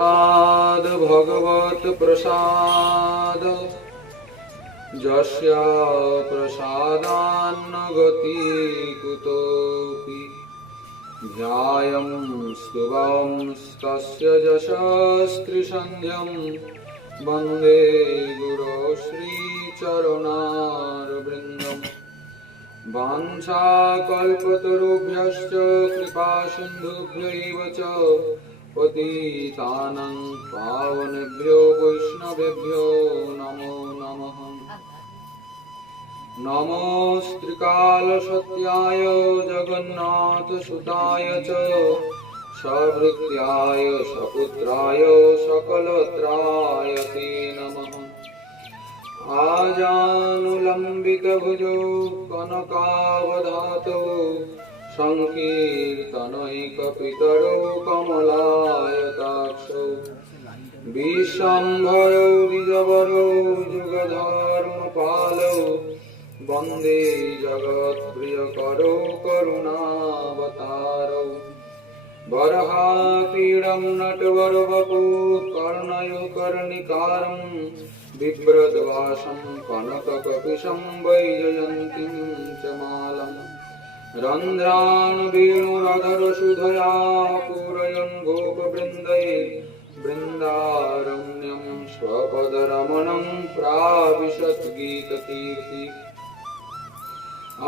आद भगवत प्रसाद जस्य प्रसादान्न गति कुतोऽपि ध्यायं स्तुवंस्तस्य यशस्त्रिसन्ध्यं वन्दे गुरो श्रीचरणारविन्दम् वाञ्छाकल्पतरुभ्यश्च कृपासिन्धुभ्यैव च पतितानां पावनेभ्यो वैष्णवेभ्यो नमो नमः। नमोऽस्त्रिकालसत्याय जगन्नाथसुताय च सभृत्याय सपुत्राय सकलत्राय ते नमः। आजानुलम्बितभुजो कनकावधातो संकीर्तनैकपितरो कमलायताक्षौ विश्वम्भरो द्विजवरो युगधर्मपालौ वन्दे जगत्प्रियकरो करुणावतारौ वरहापीडं नटवरवपु कर्णयो कर्णिकारं बिभ्रद्वासं कनककपिशं वैजयन्तीं च मालम् रन्ध्राणुवेणुरधरसुधया पूरयन् गोपवृन्दै बृन्दारण्यं स्वपदरमणं प्राविशत् गीतकीर्ति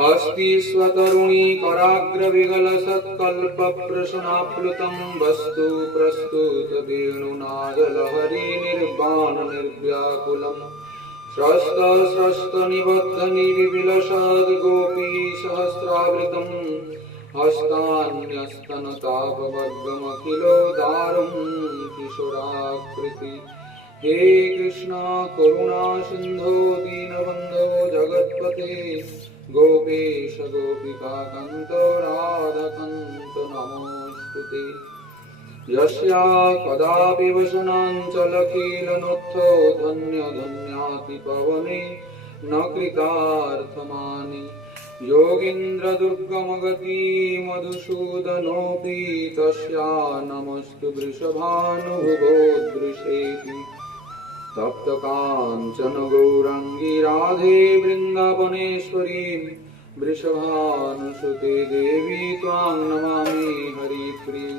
अस्ति स्वतरुणी कराग्रविगलसत्कल्पप्रशनाप्लुतं वस्तु प्रस्तुतवेणुनादलहरी निर्वाणनिर्व्याकुलम् स्रस्तनिबद्धनिविलसद् गोपीसहस्रावृतं हस्तान्यस्तनतापवर्गमखिलोदारं किशोराकृति। हे कृष्ण करुणा सिन्धो दीनबन्धो जगत्पते गोपेश गोपिकान्त राधाकान्त नमोऽस्तुते। यस्या कदापि वसनाञ्चलकीलनोत्थो धन्य धन्याति पवने न कृतार्थमानि योगीन्द्रदुर्गमगति मधुसूदनोऽपि तस्या नमस्तु वृषभानुभुवो दृशेति। तप्तकाञ्चन गौराङ्गी राधे वृन्दावनेश्वरी वृषभानुसुते देवी त्वां नमामि हरिप्रिये।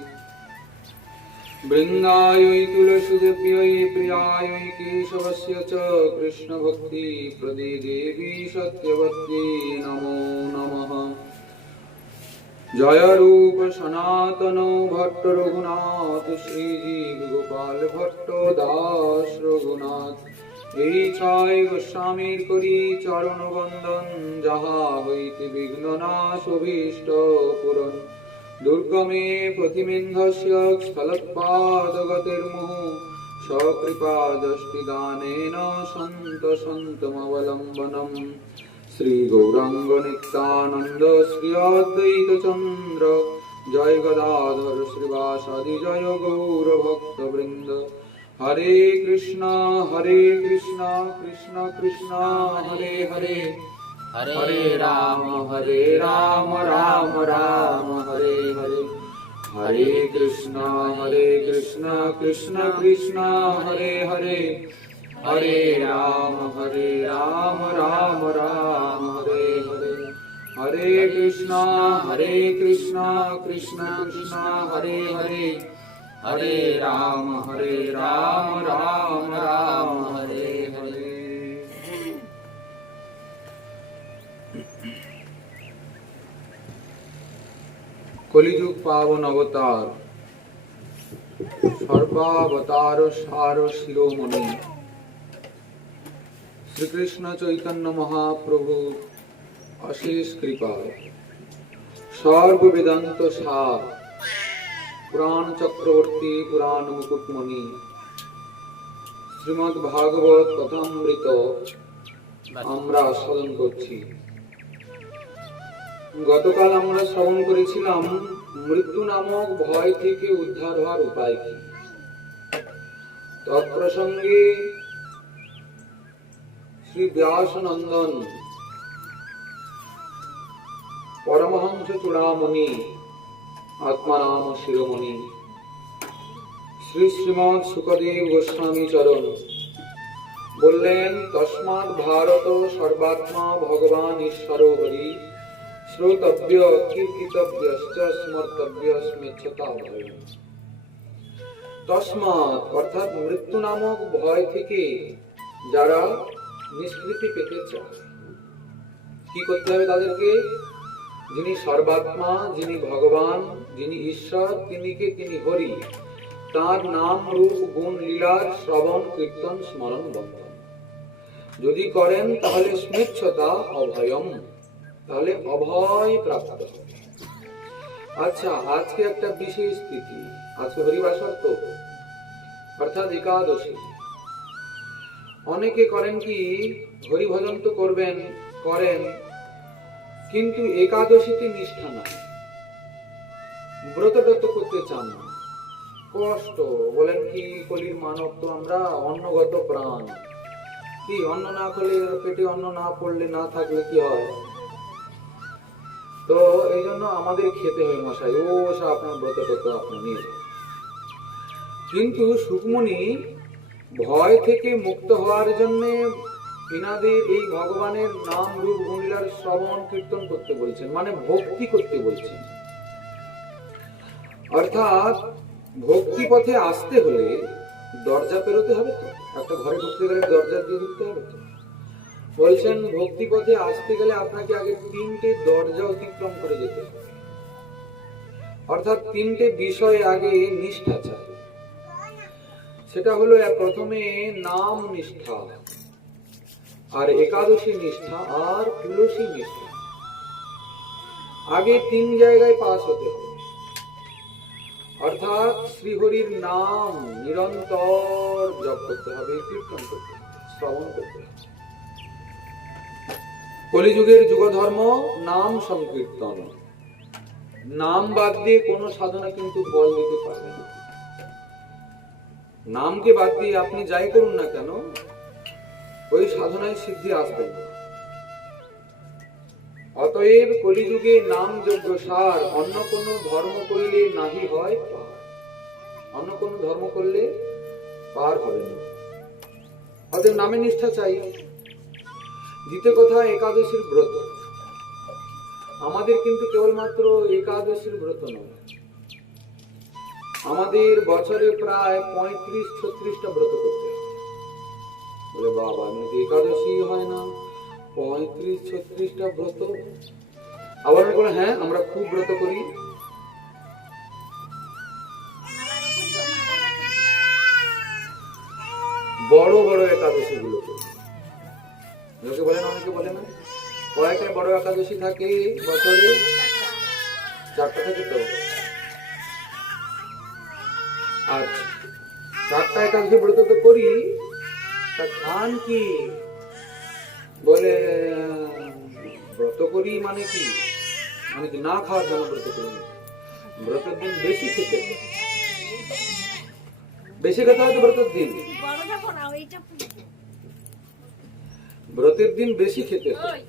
वृन्दायै तुलसीदेव्यै प्रियायै केशवस्य च कृष्णभक्तिप्रदे देवी सत्यवत्यै नमो नमः। जय रूप सनातनो भट्ट रघुनाथ श्रीजीव गोपाल भट्ट दास रघुनाथ। এই ছয় গোস্বামীর করি চরণ বন্দন যাহা হইতে বিঘ্ন নাশ অভীষ্ট পূরণ। দুর্গমে প্রতিমিন্ধস্য স্থলৎপাদগতির্মুহ সকৃপা যষ্টিদানেন সন্ত সন্তমবলম্বনম। শ্রী গৌরাঙ্গ নিত্যানন্দ শ্রী অদ্বৈত চন্দ্র জয় গদাধর শ্রীবাসাদি জয় গৌর ভক্তবৃন্দ। হরে কৃষ্ণ কৃষ্ণ কৃষ্ণ হরে হরে হরে রাম রাম রাম হরে হরে। হরে কৃষ্ণ কৃষ্ণ কৃষ্ণ হরে হরে হরে রাম রাম রাম হরে হরে। হরে কৃষ্ণ কৃষ্ণ কৃষ্ণ হরে হরে হরে রাম রাম রাম হরে হরে। কলিযুগ পাবন অবতার সর্বাবতার সার শিরোমণি শ্রীকৃষ্ণ চৈতন্য মহাপ্রভু অশেষ কৃপা সর্ব বেদান্ত সার পুরাণ চক্রবর্তী পুরাণ মুকুটমণি শ্রীমদ্ ভাগবত কথামৃত আমরা আস্বাদন করছি। গতকাল আমরা শ্রবণ করেছিলাম মৃত্যু নামক ভয় থেকে উদ্ধার হওয়ার উপায় কি। তৎপ্রসঙ্গে শ্রী ব্যাস নন্দন পরমহংস চূড়ামণি আত্মারাম শিরোমণি শ্রী শ্রীমৎ সুখদেব গোস্বামী চরণ বললেন, তস্মাৎ ভারত সর্বাত্মা ভগবান ঈশ্বর হরি শ্রোতব্য কীর্তিতব্যশ্চ স্মর্তব্য স্মেচ্ছতা ভয়। তস্মাৎ অর্থাৎ মৃত্যু নামক ভয় থেকে যারা নিষ্কৃতি পেতে চায়, কি করতে হবে তাদেরকে? যিনি সর্বাত্মা, যিনি ভগবান, যিনি ঈশ্বর, তিনি হরি, তার নাম রূপ গুণ লীলার শ্রবণ কীর্তন স্মরণ বন্ধন যদি করেন তাহলে স্মেচ্ছতা অভয়ম, তাহলে অভয় প্রাপ্ত হবে। আচ্ছা, আজকে একটা বিশেষ তিথি, আজকে হরিবাসর তো, অর্থাৎ একাদশী। অনেকে করেন কি, হরিভজন তো করেন, কিন্তু একাদশীতে নিষ্ঠা নাই, ব্রত করতে চান না, কষ্ট। বলেন কি, কলির মানব তো আমরা, অন্নগত প্রাণ, কি অন্ন না খেলে, পেটে অন্ন না পড়লে, না থাকলে কি হয়? তো এই জন্য আমাদের খেতে হয় মশাই, ও আপনার ব্রত আপনার নিয়ে। কিন্তু সুকমণি ভয় থেকে মুক্ত হওয়ার জন্য এনাদের এই ভগবানের নাম রূপ গুণলীলার শ্রবণ কীর্তন করতে বলছেন, মানে ভক্তি করতে বলছেন। অর্থাৎ ভক্তি পথে আসতে হলে দরজা পেরোতে হবে তো, একটা ঘরে ঢুকতে গেলে দরজা দিয়ে ঢুকতে হবে তো। বলছেন ভক্তি পথে আসতে গেলে আপনাকে আগে 3টে দরজা অতিক্রম করে যেতে হবে, অর্থাৎ 3টে বিষয় আগে নিষ্ঠা চাই। সেটা হলো প্রথমে নাম নিষ্ঠা, আর একাদশী নিষ্ঠা, আর তুলসী নিষ্ঠা। আগে 3 জায়গায় পাস হতে হবে। অর্থাৎ শ্রীহরির নাম নিরন্তর জপ করতে হবে, কীর্তন করতে হবে, শ্রবণ করতে হবে। কলিযুগের যুগ ধর্ম নাম সংকীর্তন। নাম বাদ দিয়ে কোনো সাধনা কিন্তু ফল দিতে পারবে না। নামকে বাদ দিয়ে আপনি যাই করুন না কেন, ওই সাধনায় সিদ্ধি আসবে না। অতএব কলিযুগে নাম যজ্ঞ সার, অন্য কোন ধর্ম করলে নাহি হয় পার। অন্য কোন ধর্ম করলে পার হবে না। অতএব নামে নিষ্ঠা চাই। দ্বিতীয় কথা, একাদশীর ব্রত। আমাদের কিন্তু কেবলমাত্র একাদশীর ব্রত নয়, আমাদের বছরে প্রায় 35-36টা ব্রত করতে হয়। বলে বাবা, একাদশী হয় না, 35-36টা ব্রত? আবার বলে হ্যাঁ, আমরা খুব ব্রত করি। বড় বড় একাদশী গুলো লোকে বলে না, অনেকে বলে না, কয়েকটা বড় একাদশী থাকে বছরে, 4টা থাকে তো। আচ্ছা, 4টা একাদশী ব্রত তো করি, তা খান কি? বলে ব্রত করি মানে কি, মানে না খাওয়ার জন্য ব্রত করি। ব্রতের দিন বেশি খেতে হয়, বেশি খেতে হয় তো ব্রতের দিন, ব্রতের দিন বেশি খেতে হয়।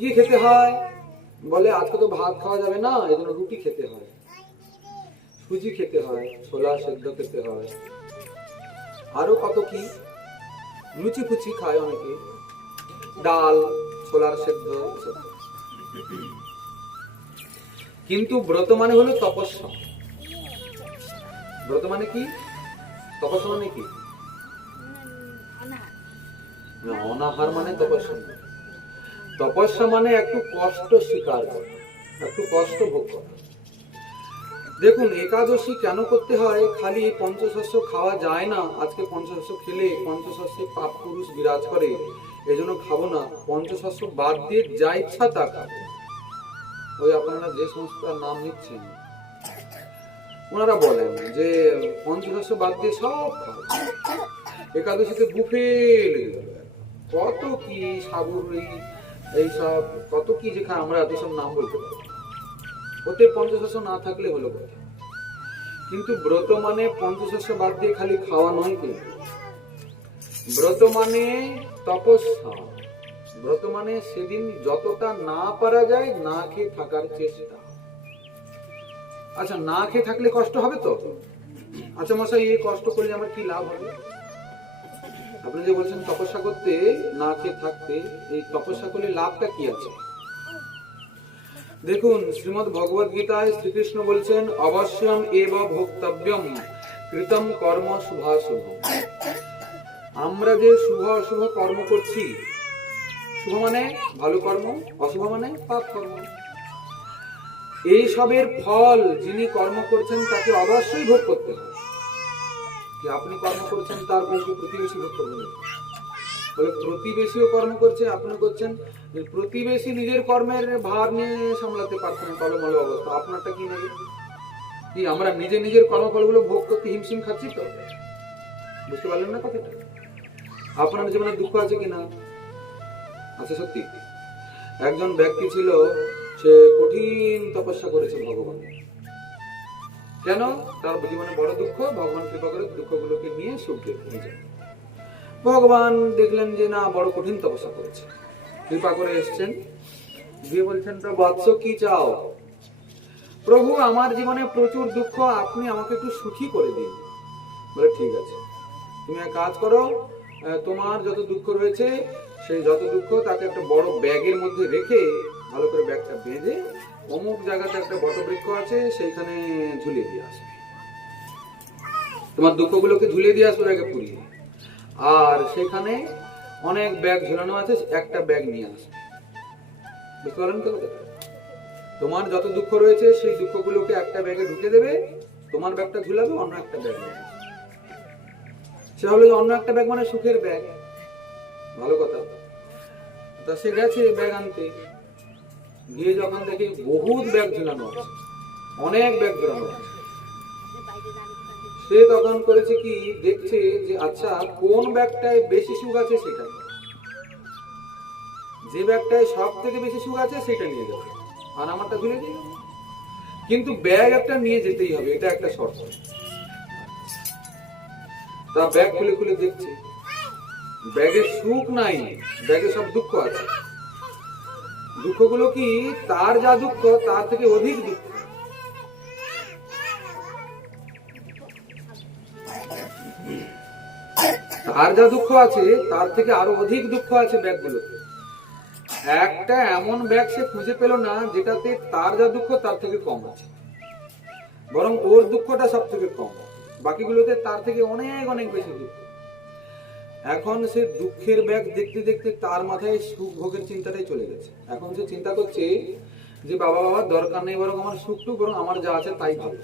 কি খেতে হয়? বলে আজকে তো ভাত খাওয়া যাবে না, এই জন্য রুটি খেতে হয়, সুজি খেতে হয়, ছোলা সেদ্ধ খেতে হয়, আরো কত কি, লুচি ফুচি খায় অনেকে, ডাল, ছোলার সেদ্ধ। কিন্তু ব্রত মানে হলো তপস্যা। ব্রত মানে কি? তপস্যা মানে কি? না, অনাহার মানে তপস্যা না। তপস্যা মানে একটু কষ্ট স্বীকার করা, একটু কষ্ট ভোগ করা। দেখুন, একাদশী কেন করতে হয়? খালি পঞ্চশস্য খাওয়া যায় না, আজকে পঞ্চশস্য খেলে পঞ্চশস্যে পাপ পুরুষ বিরাজ করে, এজন্য খাবো না। পঞ্চশস্য বাদ দিয়ে যা ইচ্ছা তা খাবো। ওই আপনারা যে সংস্থার নাম নিচ্ছেন, ওনারা বলেন যে পঞ্চশস্য বাদ দিয়ে সব খাবো। একাদশীতে বুফে লেগে গেল, কত কি সাবুর, এইসব কত কি যে খায়, আমরা এত সব নাম বলতে পারি। ওতে পঞ্চশস্য না থাকলে হলো কথা। কিন্তু ব্রত মানে পঞ্চশস্য বাদ দিয়ে খালি খাওয়া নয়, কিন্তু ব্রত মানে তপস্যা। ব্রত মানে সেদিন যতটা না পারা যায় না খেয়ে থাকার চেষ্টা। আচ্ছা, না খেয়ে থাকলে কষ্ট হবে তো? আচ্ছা মশাই, এই কষ্ট করলে আমার কি লাভ হবে? আপনি যে বলছেন তপস্যা করতে, না খেয়ে থাকতে, এই তপস্যা করলে লাভটা কি আছে? দেখুন, শ্রীমদ্ ভগবদ গীতায় শ্রীকৃষ্ণ বলছেন, অবশ্যম এব ভোক্তব্যম কৃতম কর্ম শুভাশুভ। আমরা যে শুভ অশুভ কর্ম করছি, শুভ মানে ভালো কর্ম, অশুভ মানে পাপ কর্ম, এই সবের ফল যিনি কর্ম করছেন তাকে অবশ্যই ভোগ করতে হবে। যে আপনি কর্ম করছেন তার ফলকে প্রতিবেশী ভোগ করবেন, তবে প্রতিবেশীও কর্ম করছে, আপনি করছেন, প্রতিবেশী নিজের কর্মের ভার নিয়ে সামলাতে পারছেন না, টলমল অবস্থা, আপনারটা কি নেবে? কি আমরা নিজের কর্মফলগুলো ভোগ করতে হিমশিম খাচ্ছি তো? বুঝতে পারলেন না কথাটা? আপনার জীবনে দুঃখ আছে কিনা? আচ্ছা, সত্যি একজন ব্যক্তি ছিল, সে কঠিন তপস্যা করেছে ভগবান। কেন? তার জীবনে বড় দুঃখ, ভগবান কৃপা করে দুঃখগুলোকে নিয়ে সুখ দিয়ে ভগবান দেখলেন যে না, বড় কঠিন তপস্যা করেছে, কৃপা করে এসছেন, দিয়ে বলছেন, তো বৎস কি চাও? প্রভু, আমার জীবনে প্রচুর দুঃখ, আপনি আমাকে একটু সুখী করে দিন। বলে ঠিক আছে, তুমি এক কাজ করো, তোমার যত দুঃখ রয়েছে সেই যত দুঃখ তাকে একটা বড় ব্যাগের মধ্যে রেখে ভালো করে ব্যাগটা বেঁধে অমুক জায়গাতে একটা বটবৃক্ষ আছে সেইখানে ঝুলিয়ে দিয়ে আসবে। তোমার দুঃখগুলোকে ঝুলিয়ে দিয়ে আসবে ব্যাগে পুড়িয়ে, আর সেখানে অনেক ব্যাগ ঝুলানো আছে, একটা ব্যাগ নিয়ে আসবে। বুঝতে পারলেন তো? তোমার যত দুঃখ রয়েছে সেই দুঃখগুলোকে একটা ব্যাগে ঢুকে দেবে, তোমার ব্যাগটা ঝুলাবে, অন্য একটা ব্যাগ নেবে। সে হলো অন্য একটা ব্যাগ মানে সুখের ব্যাগ। ভালো কথা। তা সে গেছে ব্যাগ আনতে, গিয়ে যখন দেখে বহুত ব্যাগ ঝুলানো আছে, অনেক ব্যাগ ঝুলানো আছে, সে তখন করেছে কি, দেখছে যে আচ্ছা কোন ব্যাগটায় বেশি সুখ আছে সেটা, যে ব্যাগটায় সব থেকে বেশি সুখ আছে সেটা নিয়ে যাবে, আর আমারটা ঝুলে দিই। কিন্তু ব্যাগ একটা নিয়ে যেতেই হবে, এটা একটা শর্ত। তা ব্যাগ খুলে খুলে দেখছে, ব্যাগে সুখ নাই, ব্যাগে সব দুঃখ আছে। দুঃখগুলো কি, তার যা দুঃখ তার থেকে অধিক দুঃখ। তার যা দুঃখ আছে তার থেকে আরো অধিক দুঃখ আছে ব্যাগগুলোতে। একটা এমন ব্যাগ সে খুঁজে পেল না যেটাতে তার যা দুঃখ তার থেকে কম আছে, বরং ওর দুঃখটা সব থেকে কম, বাকিগুলোতে তার থেকে অনেক অনেক বেশি দুঃখ। এখন সে দুঃখের ব্যাগ দেখতে দেখতে তার মাথায় সুখ ভোগের চিন্তাটাই চলে গেছে। এখন সে চিন্তা করছে যে বাবা দরকার নেই বরং আমার সুখটুক, বরং আমার যা আছে তাই ভালো।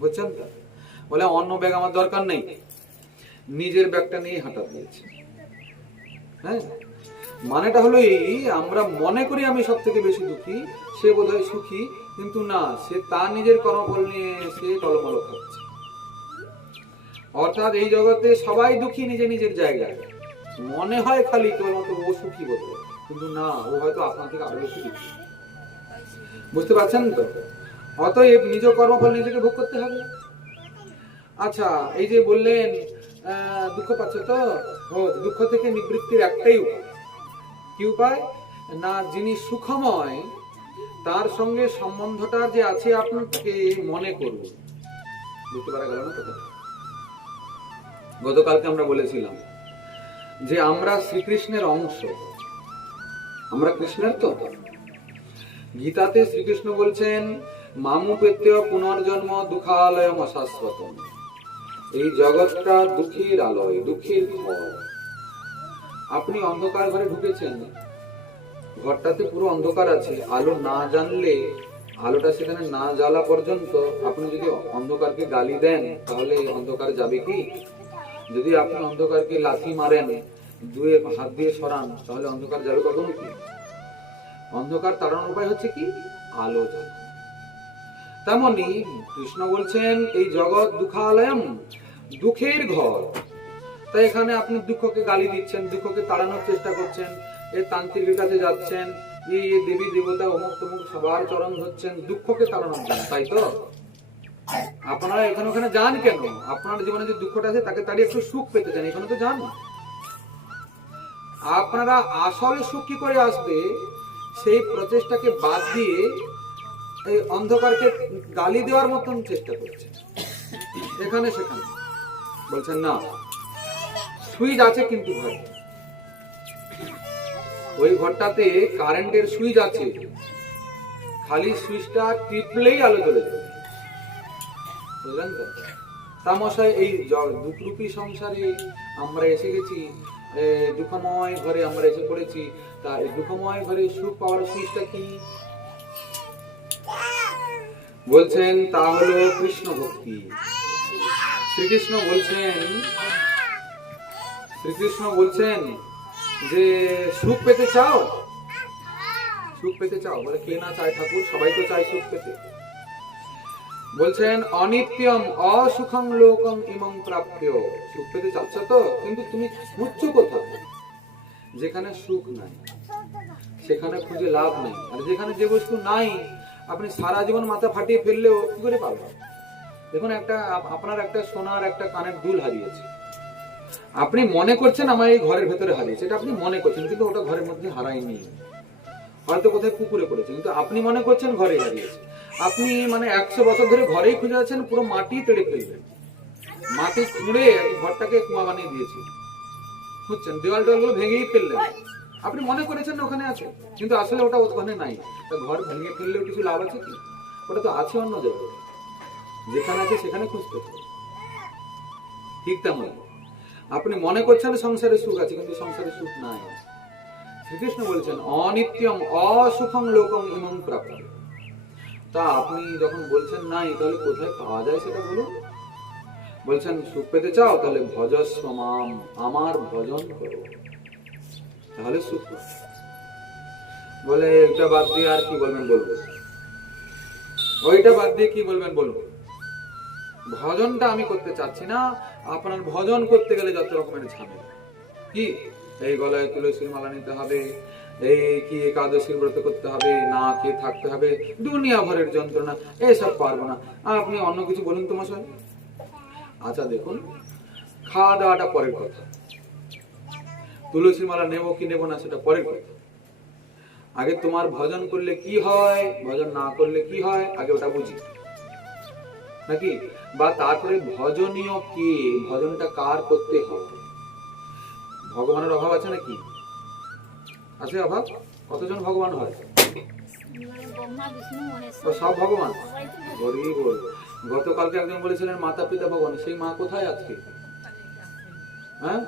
বুঝছেন তো? বলে অন্য ব্যাগ আমার দরকার নেই, নিজের ব্যাগটা নিয়ে হাঁটা দিয়েছে। হ্যাঁ, মানেটা হলো এই, আমরা মনে করি আমি সব থেকে বেশি দুঃখী, সে বোধহয় সুখী, কিন্তু না, সে তার নিজের কর্মফল নিয়ে সে টলমল খাচ্ছে। অর্থাৎ এই জগতে সবাই দুঃখী নিজে নিজের জায়গায়, মনে হয় খালি কেবলমাত্র ও সুখী বোধ, কিন্তু না, ও হয়তো আপনার থেকে আরো বেশি দুঃখী। বুঝতে পারছেন তো? অতএব নিজ কর্মফল নিজেকে ভোগ করতে হবে। আচ্ছা, এই যে বললেন দুঃখ পাচ্ছ তো, ও দুঃখ থেকে নিবৃত্তির একটাই উপায়। কি উপায়? না, যিনি সুখময় তার সঙ্গে সম্বন্ধটার যে আছে আপনাকে মনে করুন। বুঝতে পারা গেল না কথা? গতকালকে আমরা বলেছিলাম যে আমরা শ্রীকৃষ্ণের অংশ, আমরা কৃষ্ণের তো। গীতাতে শ্রীকৃষ্ণ বলছেন, মামু পেত্য পুনর্জন্ম দুঃখালয়ম অশাশ্বতম। এই জগৎটা দুঃখের আলয়, দুঃখের ঘর। আপনি অন্ধকার ঘরে ঢুকেছেন, ঘরটাতে পুরো অন্ধকার আছে, আলো না জানলে, আলোটা সেখানে না জ্বালা পর্যন্ত আপনি যদি অন্ধকারকে গালি দেন তাহলে অন্ধকার যাবে কি? যদি আপনি অন্ধকারকে লাথি মারেন, দুয়ে হাত দিয়ে সরান, তাহলে অন্ধকার যাবে কখনো কি? অন্ধকার তাড়ানোর উপায় হচ্ছে কি? আলো জ্বালা। তেমনি কৃষ্ণ বলছেন এই জগৎ দুঃখালয়ম, দুঃখের ঘর। তাই এখানে আপনি দুঃখকে গালি দিচ্ছেন, দুঃখকে তাড়ানোর চেষ্টা করছেন, এই তান্ত্রিকের কাছে যাচ্ছেন, এই দেবী দেবতা অমুক তমুক সবার চরণ ধরছেন দুঃখকে তাড়ানোর জন্য, তাই তো? আপনারা এখানে ওখানে যান কেন? আপনার জীবনে যে দুঃখটা আছে তাকে তাড়িয়ে একটু সুখ পেতে চান, এখানে তো যান। আপনারা আসলে সুখ কি করে আসবে সেই প্রচেষ্টাকে বাদ দিয়ে এই অন্ধকারকে গালি দেওয়ার মতন চেষ্টা করছেন। এখানে সেখানে। বলছেন না, সুইচ আছে কিন্তু ঘরে, ওই ঘরটাতে কারেন্টের সুইচ আছে, খালি সুইচটা টিপলেই আলো জ্বলে যাবে। বুঝলেন তো? তা মশাই, এই দুঃখরূপী সংসারে আমরা এসে গেছি, দুঃখময় ঘরে আমরা এসে পড়েছি, তা এই দুঃখময় ঘরে সুখ পাওয়ার সুইচটা কি? বলছেন তা হলো কৃষ্ণ ভক্তি। শ্রীকৃষ্ণ বলছেন যে সুখ পেতে চাও, সুখ পেতে চাও? বলে কে না চায় ঠাকুর, সবাই তো চায় সুখ পেতে। বলছেন অনিত্যম অসুখং লোকং ইমং প্রাপ্য। সুখ পেতে চাচ্ছ তো, কিন্তু তুমি খুঁজছো কোথায়? যেখানে সুখ নাই সেখানে খুঁজে লাভ নেই। আর যেখানে যে বস্তু নাই, আপনি সারা জীবন মাথা ফাটিয়ে ফেললেও কি করে পাবেন? দেখুন, আপনার একটা সোনার একটা কানের দুল হারিয়েছে, আপনি মনে করছেন আমার এই ঘরের ভেতরে হারিয়েছে, এটা আপনি মনে করছেন, কিন্তু ওটা ঘরের মধ্যে হারায়নি, হয়তো কোথায় পুকুরে পড়েছে, কিন্তু আপনি মনে করছেন ঘরে হারিয়েছে। আপনি 100 বছর ধরে ঘরেই খুঁজে আছেন, পুরো মাটি তেড়ে ফেলবেন, মাটি খুঁড়ে ঘরটাকে কুয়া বানিয়ে দিয়েছে, খুঁজছেন, দেওয়াল টেওয়ালগুলো ভেঙেই ফেললেন, আপনি মনে করেছেন ওখানে আছে, কিন্তু আসলে ওটা ওখানে নাই। তা ঘর ভেঙে ফেললেও কিছু লাভ আছে কি? ওটা তো আছে অন্য জায়গায়, যেখানে আছে সেখানে খুঁজতে হবে। ঠিক তেমন আপনি মনে করছেন সংসারে সুখ আছে, কিন্তু সংসারে সুখ নাই। শ্রীকৃষ্ণ বলছেন অনিত্যম অসুখং লোকং ইমং প্রাপ্য। তা আপনি যখন বলছেন নাই, তাহলে কোথায় পাওয়া যায় সেটা বলুন। বলছেন সুখ পেতে চাও, তাহলে ভজস্ব মাম, আমার ভজন করো, তাহলে সুখ পাবে। বলে এটা বাদ দিয়ে আর কি বলবেন বলবো, ওইটা বাদ দিয়ে কি বলবেন বলবো। ভজনটা আমি করতে চাচ্ছি না। আপনার ভজন করতে গেলে যত রকমের ঝামেলা, কি এই গলায় তুলসীর মালা নিতে হবে, এই কি একাদশীর ব্রত করতে হবে, না কে থাকতে হবে, দুনিয়া ভরের যন্ত্রণা, এসব পারবো না। আপনি অন্য কিছু বলুন তো মশাই। আচ্ছা দেখুন, খাওয়া দাওয়াটা পরের কথা, তুলসী মালা নেবো কি নেবো না সেটা পরের কথা। আগে তোমার ভজন করলে কি হয়, ভজন না করলে কি হয়, আগে ওটা বুঝি নাকি। বা তারপরে ভজনীয় কে, ভজনটা কার করতে হবে। ভগবানের অভাব আছে নাকি? আছে অভাব? কতজন ভগবান হয়? সব ভগবান। গতকালকে একজন বলেছিলেন মাতা পিতা ভগবান, সেই মা কোথায় আজকে? হ্যাঁ,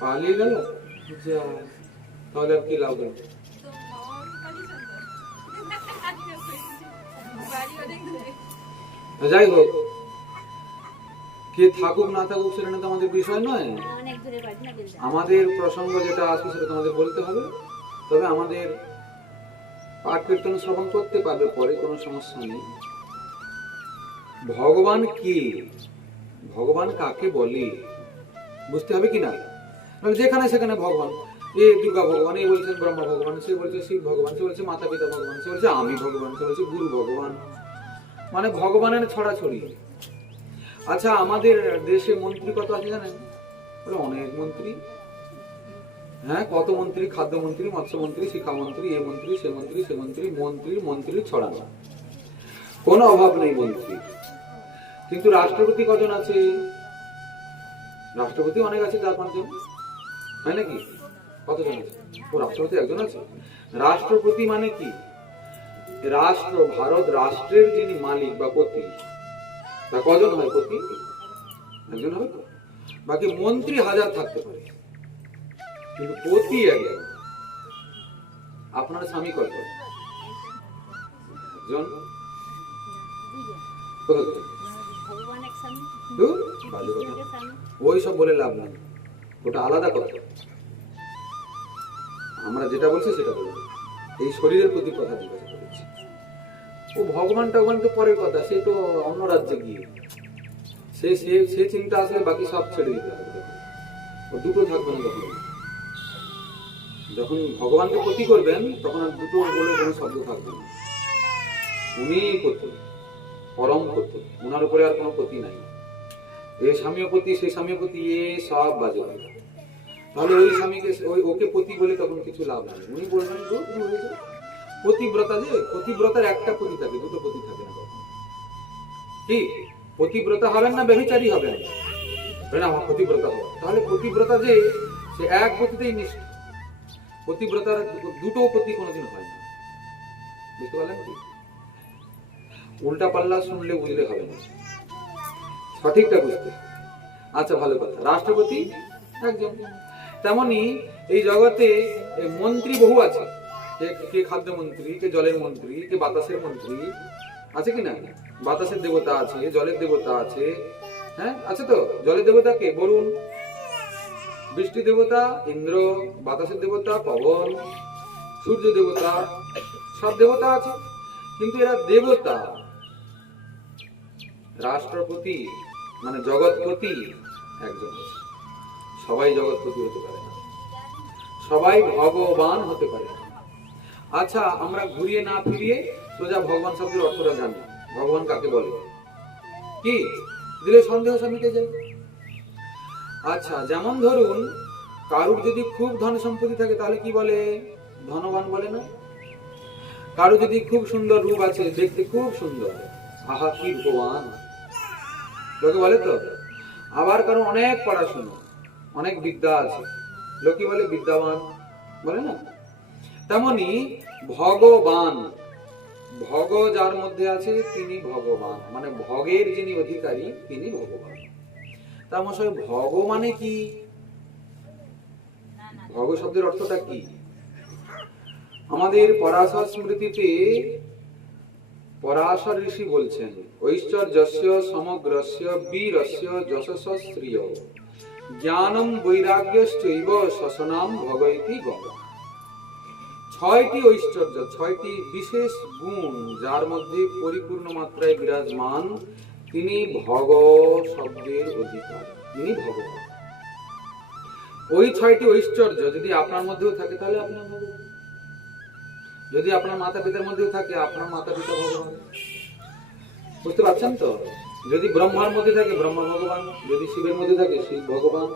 পালিয়ে গেল। তাহলে আর কি লাভ হলো? যাই হোক, কে থাকুক না থাকুক সেটা তো আমাদের বিষয় নয়। আমাদের প্রসঙ্গ যেটা আছে সেটা তোমাদের বলতে হবে। তবে আমাদের পাঠ কীর্তন শ্রবণ করতে পারবে পরে, কোনো সমস্যা নেই। ভগবান কে, ভগবান কাকে বলে বুঝতে হবে কিনা। যেখানে সেখানে ভগবান, এ দুর্গা ভগবান, এ বলছেন ব্রহ্মা ভগবান, সে বলছে শিব ভগবান, সে বলছে মাতা পিতা ভগবান, সে বলছে আমি ভগবান, সে বলছে গুরু ভগবান, ভগবানের ছড়াছড়ি। আচ্ছা, আমাদের দেশে মন্ত্রী কত আছে জানেন? অনেক মন্ত্রী। হ্যাঁ, কত মন্ত্রী, খাদ্যমন্ত্রী, মৎস্যমন্ত্রী, শিক্ষামন্ত্রী, এ মন্ত্রী, সে মন্ত্রী, সে মন্ত্রী, মন্ত্রী ছড়ানো, কোনো অভাব নেই মন্ত্রী। কিন্তু রাষ্ট্রপতি কজন আছে? রাষ্ট্রপতি অনেক আছে, 4-5 জন, হয় নাকি? কতজন আছে? ও রাষ্ট্রপতি একজন আছে। রাষ্ট্রপতি মানে কি? রাষ্ট্র, ভারত রাষ্ট্রের যিনি মালিক বা পতি, তা কজন হয় পতি? একজন হয় তো। বাকি মন্ত্রী 1000 থাকতে পারে, কিন্তু পতি একজন। আপনার স্বামী কতজন? ওই সব বলে লাভ নাই, ওটা আলাদা কথা। আমরা যেটা বলছি সেটা বলবো, এই শরীরের প্রতি কথা জিজ্ঞাসা করেছি। ও ভগবান টগবান তো পরের কথা, সে তো অন্য রাজ্যে গিয়ে সে চিন্তা আসলে বাকি সব ছেড়ে দিতে হবে। ও দুটো থাকবে না। যখন ভগবানকে প্রতি করবেন তখন আর দুটো বলে কোনো শব্দ থাকবে না। উনি পতি, পরম পতি, ওনার উপরে আর কোনো পতি নাই। এই স্বামীও পতি, সেই স্বামীও পতি, এ সব বাজে কথা। তাহলে ওই স্বামীকে ওকে পতি বলে তখন কিছু লাভ নেই। উনি বলবেন পতিব্রতা, যে পতিব্রতার একটা পতি থাকে, দুটো পতি থাকে না কখন, ঠিক? পতিব্রতা হবেন না ব্যভিচারী হবেন? না, আমার পতিব্রতা হবে। তাহলে পতিব্রতা যে সে এক পতিতেই নিষ্ঠ, পতিব্রতার দুটো পতি কোনোদিন হয় না। বুঝতে পারলেন কি? উল্টা পাল্লা শুনলে বুঝলে হবে না, সঠিকটা বুঝতে। আচ্ছা, ভালো কথা। রাষ্ট্রপতি একজন, তেমনি এই জগতে মন্ত্রী বহু আছে। কে খাদ্য মন্ত্রী, কে জলের মন্ত্রী, কে বাতাসের মন্ত্রী, আছে কি না? বাতাসের দেবতা আছে, জলের দেবতা আছে। হ্যাঁ, আছে তো। জলের দেবতা কে? বরুণ। বৃষ্টি দেবতা ইন্দ্র, বাতাসের দেবতা পবন, সূর্য দেবতা, সব দেবতা আছে। কিন্তু এরা দেবতা। রাষ্ট্রপতি মানে জগৎপতি একজন আছে। সবাই জগৎপতি হতে পারে না, সবাই ভগবান হতে পারে না। আচ্ছা, আমরা ঘুরিয়ে না ফিরিয়ে সোজা ভগবান শব্দের অর্থটা জানি। ভগবান কাকে বলে? কি দিলে সন্দেহ মিটে যায়। আচ্ছা, যেমন ধরুন কারুর যদি খুব ধন সম্পত্তি থাকে তাহলে কি বলে? ধনবান বলে না? কারো যদি খুব সুন্দর রূপ আছে, দেখতে খুব সুন্দর, আহা কি রূপবান, লোকে বলে তো। আবার কারো অনেক পড়াশোনা, অনেক বিদ্যা আছে, লোকে বলে বিদ্যাবান, বলে না? তেমনি ভগবান, ভগ যার মধ্যে আছে তিনি ভগবান, মানে ভগের যিনি অধিকারী তিনি ভগবান। তার মশাই ভগ মানে কি? ভগ শব্দের অর্থটা কি? আমাদের পরাশর স্মৃতিতে পরাশর ঋষি বলছেন, ঐশ্বর্যস্য সমগ্রস্য বীরস্য যশস্য শ্রিয় জ্ঞানম বৈরাগ্যশ্চৈব শশনাম ভগৈতি গঙ্গা। ছয়টি ঐশ্বর্য, ছয়টি বিশেষ গুণ যার মধ্যে পরিপূর্ণ মাত্রায় বিরাজমান তিনি ভগ শব্দের অধিকারী, তিনি ভগবান। ওই ছয়টি ঐশ্বর্য যদি আপনার মধ্যেও থাকে তাহলে আপনার ভগবান। যদি আপনার মাতা পিতার মধ্যেও থাকে আপনার মাতা পিতা ভগবান। বুঝতে পারছেন তো? যদি ব্রহ্মার মধ্যে থাকে ব্রহ্মা ভগবান, যদি শিবের মধ্যে থাকে শিব ভগবান।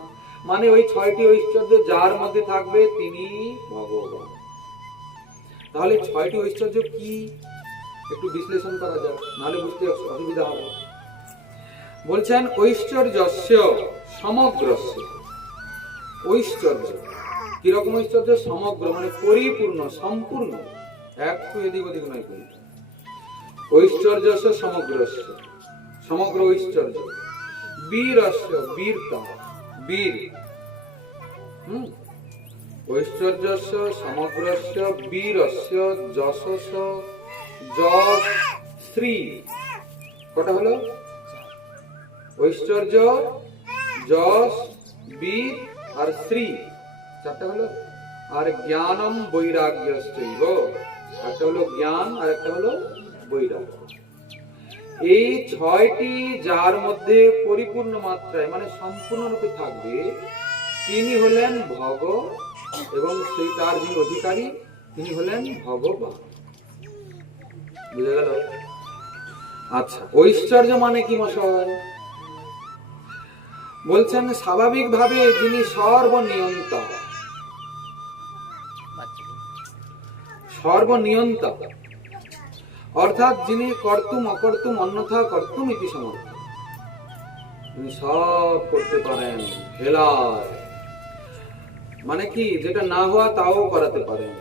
মানে ওই ছয়টি ঐশ্বর্য যার মধ্যে থাকবে তিনি ভগবান। তাহলে ছয়টি ঐশ্বর্য কি একটু বিশ্লেষণ করা যায়, নাহলে বুঝতে অসুবিধা হবে। বলছেন ঐশ্বর্যস্য সমগ্রস্য। ঐশ্বর্য কিরকম ঐশ্বর্য? সমগ্র মানে পরিপূর্ণ, সম্পূর্ণ, একটু এদিক ওদিক নয় কিন্তু। ঐশ্বর্যস্য সমগ্রস্য, সমগ্র ঐশ্বর্য। বীরস্য, বীরতা, বীর। ঐশ্বর্যস্য সমগ্রস্য বীরস্য যশস্য যশ শ্রী। কটা হলো? ঐশ্বর্য, যশ, বীর আর শ্রী, চারটা হলো। আর জ্ঞানম বৈরাগ্যশ্চৈব, একটা হলো জ্ঞান আর একটা হলো বৈরাগ্য। এই ছয়টি যার মধ্যে পরিপূর্ণ মাত্রায় মানে সম্পূর্ণরূপে থাকবে তিনি হলেন ভগ, এবং সেই তার যিনি অধিকারী তিনি হলেন ভগবান। বুঝে গেল? আচ্ছা, ঐশ্বর্য মানে কি মশাই? বলছেন স্বাভাবিকভাবে যিনি সর্বনিয়ন্তা, সর্বনিয়ন্তা অর্থাৎ যিনি কর্তুম অকর্তুম অন্যথা কর্তুম ইতি সমর্থ, তিনি সব করতে পারেন, হেলায় মানে কি যেটা না হওয়া তাও করাতে পারেন।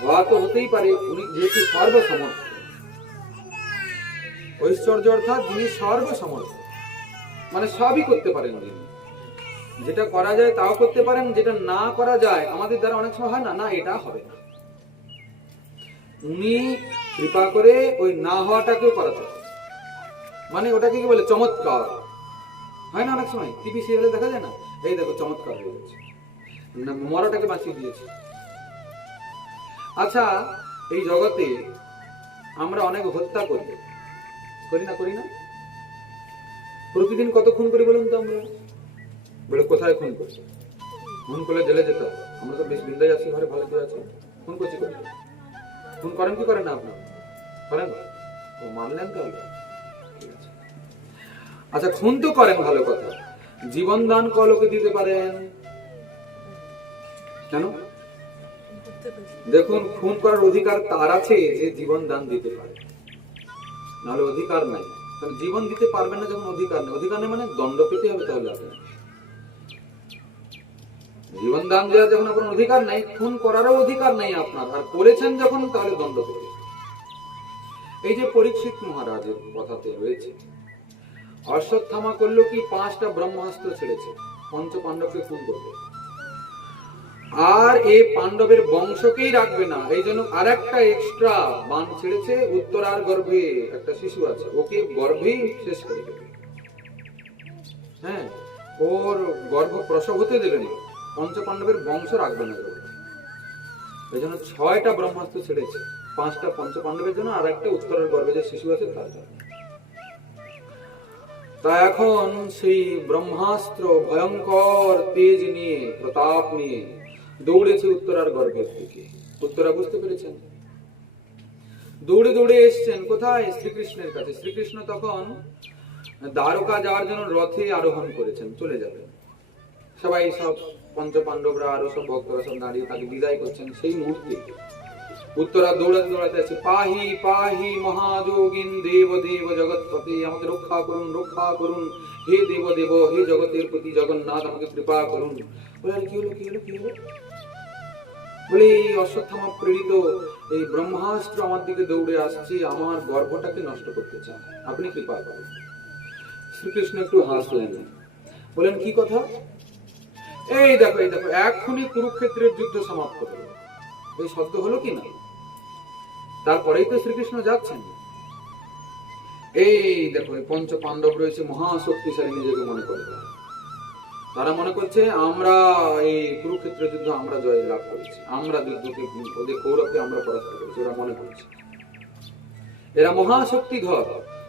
হওয়া তো হতেই পারে, উনি যেহেতু সর্বসমর্থ। ঐশ্বর্য অর্থাৎ যিনি সর্বসমর্থ মানে সবই করতে পারেন যিনি। যেটা করা যায় তাও করতে পারেন, যেটা না করা যায় আমাদের দ্বারা অনেক সময় হয় না, না এটা হবে না, উনি কৃপা করে ওই না হওয়াটাকেও করাতে পারেন। মানে ওটাকে কি বলে? চমৎকার। হয় না অনেক সময় টিভি সিরিয়ালে দেখা যায় না, এই দেখো চমৎকার হয়ে গেছে, মরাটাকে বাঁচিয়ে দিয়েছে। আচ্ছা, এই জগতে আমরা অনেক হত্যা করি, করি না? করি না? প্রতিদিন কত খুন করি বলুন তো আমরা? বলে কোথায় খুন করছি? খুন করলে জেলে যেতে হবে। আমরা তো বেশ বিন্দায় আছি, ঘরে ভালো করে আছি, খুন করছি। খুন করেন কি করেন না? আপনার করেন? মানলেন তো? আচ্ছা, খুন তো করেন, ভালো কথা। জীবন দান কলোকে দিতে পারেন কেন? দেখুন, খুন করার অধিকার তার আছে যে জীবন দান দিতে পারে, নাহলে অধিকার নাই। কারণ জীবন দিতে পারবেন না যখন অধিকার নেই। অধিকার নেই মানে দণ্ড পেতে হবে তাহলে আপনার। জীবন দান দেওয়ার যখন আপনার অধিকার নাই, খুন করারও অধিকার নাই আপনার, আর করেছেন যখন, তাহলে দণ্ড পেতে। এই যে পরীক্ষিত মহারাজের কথাতে রয়েছে, অশ্বত্থামা করলো কি 5টা ব্রহ্মাস্ত্র ছেড়েছে পঞ্চ পাণ্ডবকে খুন করবে, আর এই পাণ্ডবের বংশকেই রাখবে না, এই জন্য আর একটা এক্সট্রা বাণ ছেড়েছে। উত্তরার গর্ভে একটা শিশু আছে, ওকে গর্ভেই শেষ করে দেবে। হ্যাঁ, ওর গর্ভ প্রসব হতে দেবে না, পঞ্চ পাণ্ডবের বংশ রাখবে না। এই জন্য 6টা ব্রহ্মাস্ত্র ছেড়েছে, 5টা পঞ্চ পাণ্ডবের জন্য, আর একটা উত্তরের গর্ভে যে শিশু আছে তার জন্য। তা এখন সেই ব্রহ্মাস্ত্র ভয়ঙ্কর তেজ নিয়ে, প্রতাপ নিয়ে দৌড়েছে উত্তরার গর্ভের দিকে। উত্তরা বুঝতে পেরেছেন, দৌড়ে দৌড়ে এসছেন কোথায়? শ্রীকৃষ্ণের কাছে। শ্রীকৃষ্ণ তখন দ্বারকা যাওয়ার জন্য রথে আরোহণ করেছেন, চলে যাবেন। সবাই সব পঞ্চ পাণ্ডবরা আরো সব ভক্তরা সব দাঁড়িয়ে তাকে বিদায় করছেন। সেই মুহূর্তে উত্তরা দৌড়াতে দৌড়াতে আছে, পাহি পাহি মহাযোগিন দেব দেব জগৎপতি, আমাকে রক্ষা করুন, রক্ষা করুন, হে দেব দেব, হে জগতের প্রতি জগন্নাথ, আমাকে কৃপা করুন। বলে কি হলো, কি হলো, কি হলো? বলে এই অশ্বত্থামা প্রেরিত এই ব্রহ্মাস্ত্র আমার দিকে দৌড়ে আসছে, আমার গর্ভটাকে নষ্ট করতে চায়, আপনি কৃপা করেন। শ্রীকৃষ্ণ একটু হাসলেন, বলেন কি কথা? এই দেখো, এই দেখো, এক্ষুনি কুরুক্ষেত্রের যুদ্ধ সমাপ্ত হলো। এই শব্দ হলো কি না? তারপরেই তো শ্রীকৃষ্ণ যাচ্ছেন। এই দেখো, এই পঞ্চ পাণ্ডব রয়েছে, মহাশক্তিশালী নিজেকে মনে করে। তারা মনে করছে আমরা এই কুরুক্ষেত্রের যুদ্ধ আমরা জয় লাভ করেছি, আমরা যুদ্ধকে, ওদের কৌরবকে আমরা পরাস্ত করেছি, ওরা মনে করছে। এরা মহাশক্তিধর।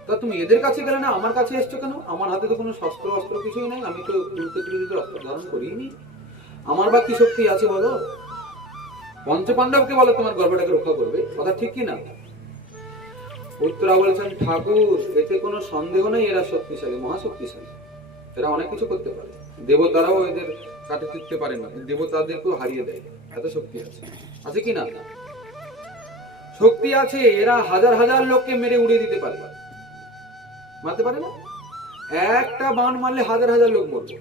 তা তুমি এদের কাছে গেলে না, আমার কাছে এসছো কেন? আমার হাতে তো কোনো শস্ত্র অস্ত্র কিছুই নাই, আমি তো কুরুক্ষেত্রের যুদ্ধে অস্ত্র ধারণ করিনি, আমার বা কি শক্তি আছে বলো? পঞ্চ পাণ্ডবকে বলো তোমার গর্ভটাকে রক্ষা করবে, কথা ঠিক কি না? উত্তরা বলেছেন, ঠাকুর এতে কোনো সন্দেহ নেই, এরা শক্তিশালী, মহাশক্তিশালী, এরা অনেক কিছু করতে পারে, দেবতারাও এদের কাটে টিকতে পারে না, দেবতাদেরকেও হারিয়ে দেয়, এত শক্তি আছে। আছে কি না? শক্তি আছে, এরা হাজার হাজার লোককে মেরে উড়িয়ে দিতে পারে, মারতে পারে না? একটা বাণ মারলে হাজার হাজার লোক মরবে,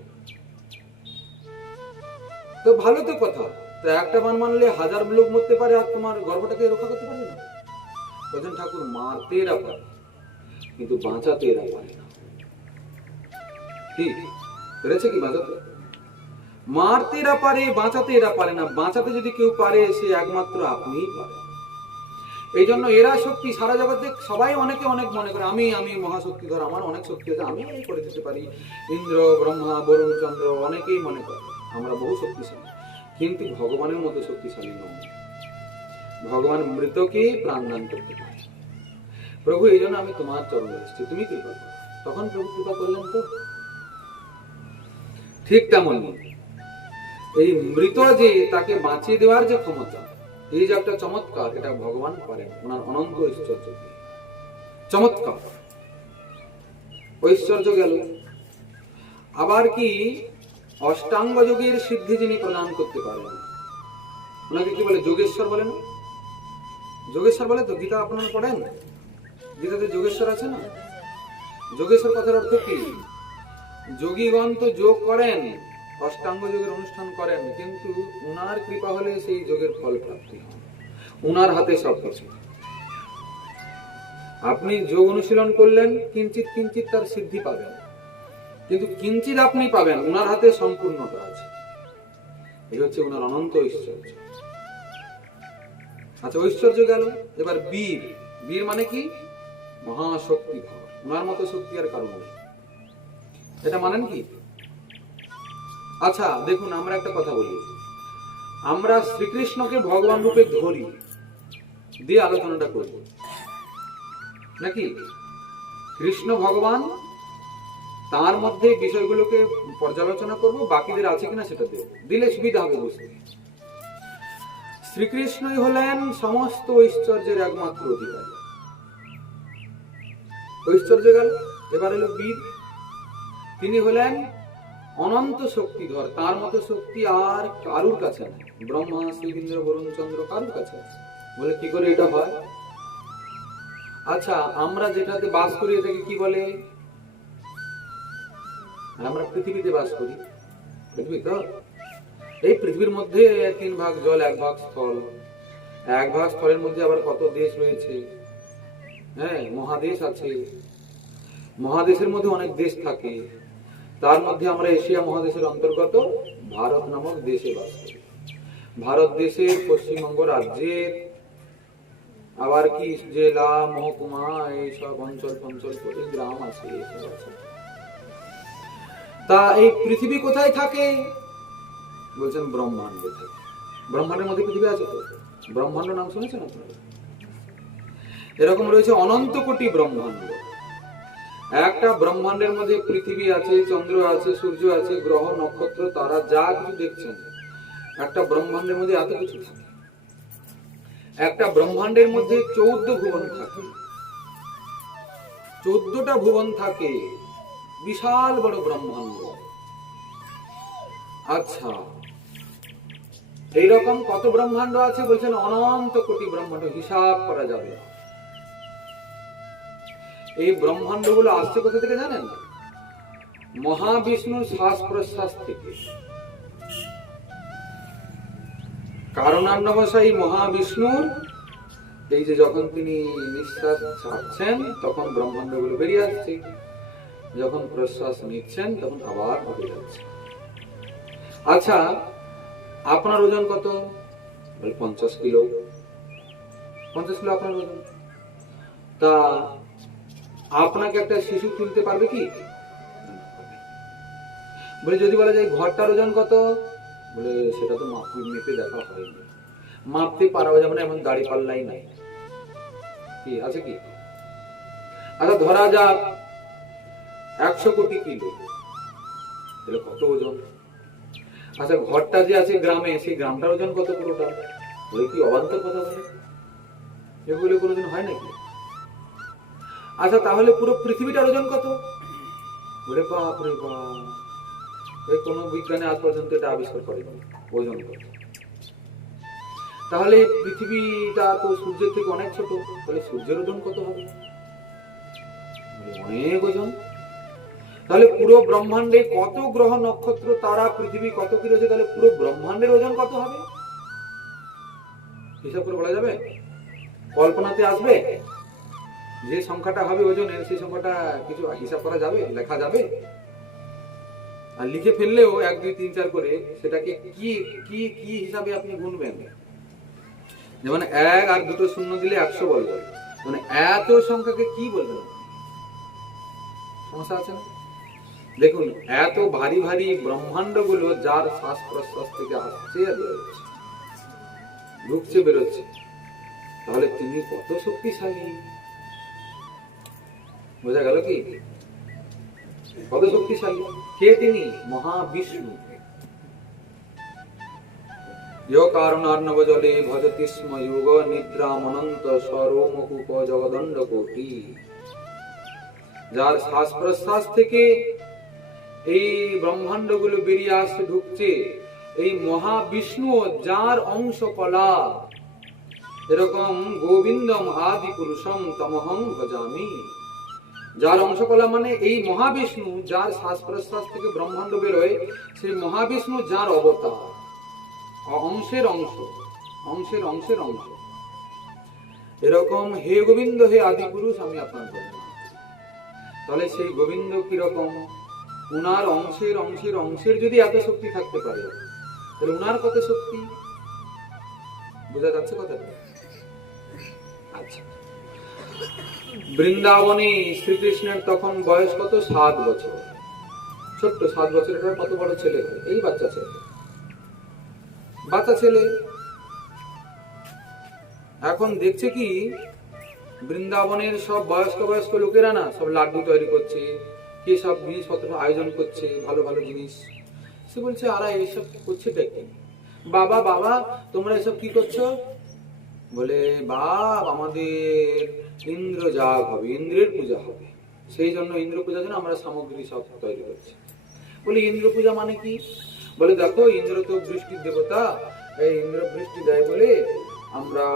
তো ভালো তো কথা। তো একটা বাণ মারলে হাজার লোক মরতে পারে, আর তোমার গর্ভটাকে রক্ষা করতে পারবে না? বলছেন ঠাকুর, মারতে এরা পারে কিন্তু বাঁচাতে এরা পারে না। ঠিক পেরেছে কি বাঁচাতে? মারতে এরা পারে, বাঁচাতে এরা পারে না। বাঁচাতে যদি কেউ পারে, সে একমাত্র আপনিই পারে। এই জন্য এরা শক্তি, সারা জগতে সবাই অনেকে অনেক মনে করে, আমি আমি মহাশক্তিধর, আমার অনেক শক্তি আছে, আমি এই করে দিতে পারি। ইন্দ্র, ব্রহ্মা, বরুণ, চন্দ্র অনেকেই মনে করে আমরা বহু শক্তিশালী, কিন্তু ভগবানের মতো শক্তিশালী নয়। ভগবান মৃতকে প্রাণ দান করতে পারে। প্রভু এই জন্য আমি তোমার চরণে এসেছি, তুমি কৃপা করো। তখন প্রভু কৃপা করলেন। তো ঠিক তেমন এই মৃত যে তাকে বাঁচিয়ে দেওয়ার যে ক্ষমতা, এই যে একটা চমৎকার, এটা ভগবান পারেন ওনার অনন্ত ঐশ্বর্য। চমৎকার ঐশ্বর্য গেল। আবার কি অষ্টাঙ্গ যোগের সিদ্ধি যিনি প্রদান করতে পারেন, ওনাকে কি বলে? যোগেশ্বর বলে না? যোগেশ্বর বলে তো। গীতা আপনারা পড়েন, গীতাতে যোগেশ্বর আছে না? যোগেশ্বর কথার অর্থ কি? যোগীগণ তো যোগ করেন, অষ্টাঙ্গ যোগের অনুষ্ঠান করেন, কিন্তু উনার কৃপা হলে সেই যোগের ফল প্রাপ্তি হয়, উনার হাতে সবকিছু। আপনি যোগ অনুশীলন করলেন, কিঞ্চিত কিঞ্চিত তার সিদ্ধি পাবেন, কিন্তু কিঞ্চিত আপনি পাবেন, উনার হাতে সম্পূর্ণতা আছে। এই হচ্ছে উনার অনন্ত ঐশ্বর্য। আচ্ছা, ঐশ্বর্য গেল। এবার বীর। বীর মানে কি? মহাশক্তিধর। উনার মতো শক্তি আর কারণ নেই, এটা মানেন কি? আচ্ছা দেখুন, আমরা একটা কথা বলি, আমরা শ্রীকৃষ্ণকে ভগবান রূপে ধরি, দিয়ে আলোচনাটা করব নাকি? কৃষ্ণ ভগবান, তার মধ্যে বিষয়গুলোকে পর্যালোচনা করব, বাকিদের আছে কিনা সেটা দেব, দিলে সুবিধা হবে বুঝতে। শ্রীকৃষ্ণই হলেন সমস্ত ঐশ্বর্যের একমাত্র অধিকারী। ঐশ্বর্য গেল। এবার হলো বীর। তিনি হলেন অনন্ত শক্তিধর, তার মতো শক্তি আর কারুর কাছে নেই। ব্রহ্মা, শ্রীবিন্দ্র, বরুণ, চন্দ্র কারুর কাছে আছে। বলে কি করে এটা হয়? আচ্ছা, আমরা যেটাতে বাস করি এটাকে কি বলে? আমরা পৃথিবীতে বাস করি, পৃথিবী তো। এই পৃথিবীর মধ্যে 3 ভাগ জল, 1 ভাগ স্থল। 1 ভাগ স্থলের মধ্যে আবার কত দেশ রয়েছে? হ্যাঁ, মহাদেশ আছে। মহাদেশের মধ্যে অনেক দেশ থাকে। তার মধ্যে আমরা এশিয়া মহাদেশের অন্তর্গত ভারত নামক দেশে বাস করি। ভারত দেশের পশ্চিমবঙ্গ রাজ্যের আবার কি জেলা, মহকুমা, এইসব অঞ্চল করে গ্রাম আছে, এইসব আছে। তা এই পৃথিবী কোথায় থাকে? বলছেন ব্রহ্মাণ্ডে থাকে। ব্রহ্মাণ্ডের মধ্যে পৃথিবী আছে তো? ব্রহ্মাণ্ড নাম শুনেছেন আপনারা? এরকম রয়েছে অনন্ত কোটি ব্রহ্মাণ্ড। একটা ব্রহ্মাণ্ডের মধ্যে পৃথিবী আছে, চন্দ্র আছে, সূর্য আছে, গ্রহ, নক্ষত্র, তারা যা কিছু দেখছেন, একটা ব্রহ্মাণ্ডের মধ্যে এত কিছু থাকে। একটা ব্রহ্মাণ্ডের মধ্যে 14 ভুবন থাকে। 14টা ভুবন থাকে, বিশাল বড় ব্রহ্মাণ্ড। আচ্ছা, এইরকম কত ব্রহ্মাণ্ড আছে? বলছেন অনন্ত কোটি ব্রহ্মাণ্ড, হিসাব করা যাবে না। এই ব্রহ্মাণ্ড গুলো আসছে কোথা থেকে জানেন? মহাবিষ্ণুর শ্বাস প্রশ্বাস থেকে। কারণান্নবশাই মহাবিষ্ণুর এই যে যখন তিনি নিঃশ্বাস ছাড়ছেন তখন ব্রহ্মাণ্ড গুলো বেরিয়ে আসছে, যখন প্রশ্বাস নিচ্ছেন তখন আবার ঢুকে যাচ্ছে। আচ্ছা, আপনার ওজন কত? 50 কিলো। 50 কিলো আপনার ওজন। তা আপনাকে একটা শিশু তুলতে পারবে কি? বলে যদি বলা যায় ঘরটার ওজন কত? বলে সেটা তো মেপে দেখা হয়নি, মাপতে পারা যাবে না, এমন দাড়ি পাল্লাই নাই। কি আছে কি? আচ্ছা, ধরা যাক 100 কোটি কিলো, তাহলে কত ওজন? আচ্ছা, ঘরটা যে আছে গ্রামে, সেই গ্রামটার ওজন কত পুরোটা? বলে কি অবান্তর কথা বলে? এগুলো কোনোদিন হয় নাকি? আচ্ছা, তাহলে পুরো পৃথিবীটার ওজন কত? বলে বাপ রে বাপ, কোন বিজ্ঞানী আজ পর্যন্ত এটা আবিষ্কার করেনি ওজন কত। তাহলে পৃথিবীটা তো সূর্যের থেকে অনেক ছোট, তাহলে সূর্যের ওজন কত হবে? অনেক ওজন। তাহলে পুরো ব্রহ্মাণ্ডে কত গ্রহ, নক্ষত্র, তারা, পৃথিবী কত কি রয়েছে? তাহলে পুরো ব্রহ্মাণ্ডের ওজন কত হবে? হিসাব করে বলা যাবে? কল্পনাতে আসবে? যে সংখ্যাটা হবে ওজনের, সেই সংখ্যাটা কিছু হিসাব করা যাবে, লেখা যাবে? আর লিখে ফেললেও 1 2 3 4 করে সেটাকে কি কি কি হিসাবে আপনি গুনবেন? যেমন 1 আর 2 শূন্য দিলে 100 বলবেন, মানে এত সংখ্যাকে কি বলবেন? সমস্যা আছে না? দেখুন, এত ভারী ভারী ব্রহ্মাণ্ড গুলো যার শ্বাস প্রশ্বাস থেকে আসছে আর বেরোচ্ছে, ঢুকছে বেরোচ্ছে, তাহলে তিনি কত শক্তিশালী? বোঝা গেল কি? কত শক্তিশালী? কে তিনি? মহাবিষ্ণু। यो कारुणार्णव जले भजति स्म युग निद्रामनন্ত সরোমকূপ জগদণ্ড কোটি। যার শ্বাস প্রশ্বাস থেকে এই ব্রহ্মাণ্ডগুলো বেরিয়ে আসছে, ঢুকছে, এই মহাবিষ্ণু যার অংশ কলা। এরকম গোবিন্দম আদি পুরুষম তমহং ভজামি। যার অংশকলা মানে এই মহাবিষ্ণু, যার শ্বাস প্রশ্বাস থেকে ব্রহ্মাণ্ড বেরোয়, সেই মহাবিষ্ণু যার অবতার, অংশের অংশ, অংশের অংশের অংশ। এরকম হে গোবিন্দ, হে আদি পুরুষ, আমি আপনার জন্য। তাহলে সেই গোবিন্দ কিরকম? উনার অংশের অংশের অংশের যদি এত শক্তি থাকতে পারে, তাহলে উনার কত শক্তি? বোঝা যাচ্ছে কথাটা? আচ্ছা, বৃন্দাবনে শ্রীকৃষ্ণের তখন বয়স কত? 7 বছর। ছোট্ট 7 বছরের কত বড় ছেলে? এই বাচ্চা ছেলে, বাচ্চা ছেলে। এখন দেখছে কি, বৃন্দাবনের সব বয়স্ক বয়স্ক লোকেরা না সব লাড্ডু তৈরি করছে, কি সব জিনিসপত্র আয়োজন করছে, ভালো ভালো জিনিস। সে বলছে, আরা এইসব করছেটা কি? বাবা বাবা, তোমরা এসব কি করছো? বলে, বাপ, আমাদের ইন্দ্র যাগ হবে, ইন্দ্রের পূজা হবে, সেই জন্য ইন্দ্র পূজার জন্য আমরা সামগ্রী সব তৈরি করছি। বলে, ইন্দ্র পূজা মানে কি? বলে, দেখো, ইন্দ্র তো বৃষ্টির দেবতা, এই ইন্দ্র বৃষ্টি দেয় বলে আমরা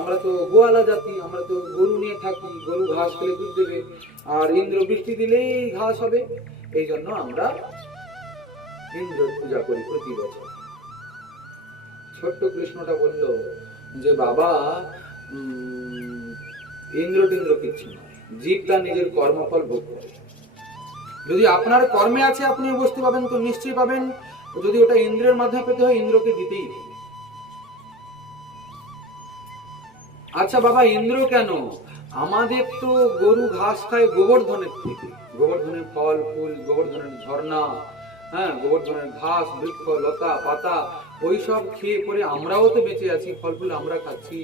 আমরা তো গোয়ালা জাতি, আমরা তো গরু নিয়ে থাকি, গরু ঘাস খেলে দুধ দেবে, আর ইন্দ্র বৃষ্টি দিলেই ঘাস হবে। এই জন্য আমরা ইন্দ্র পূজা করি প্রতি বছর। ছোট্ট কৃষ্ণটা বলল যে বাবা, ইন্দ্র টিন্দ্র কিচ্ছু না, জীব তার নিজের কর্মফল ভোগ করে। যদি আপনার কর্মে আছে আপনি বস্তু পাবেন তো নিশ্চয়ই পাবেন, যদি ওটা ইন্দ্রের মাধ্যমে পেতে হয় ইন্দ্রকে দিতেই হবে। আচ্ছা বাবা, ইন্দ্র কেন? আমাদের তো গরু ঘাস খায় গোবর্ধনের থেকে, গোবর্ধনের ফল ফুল, গোবর্ধনের ঝর্ণা, হ্যাঁ, গোবর্ধনের ঘাস বৃক্ষ লতা পাতা, ওই সব খেয়ে পরে আমরাও তো বেঁচে আছি, ফল ফুল আমরা খাচ্ছি,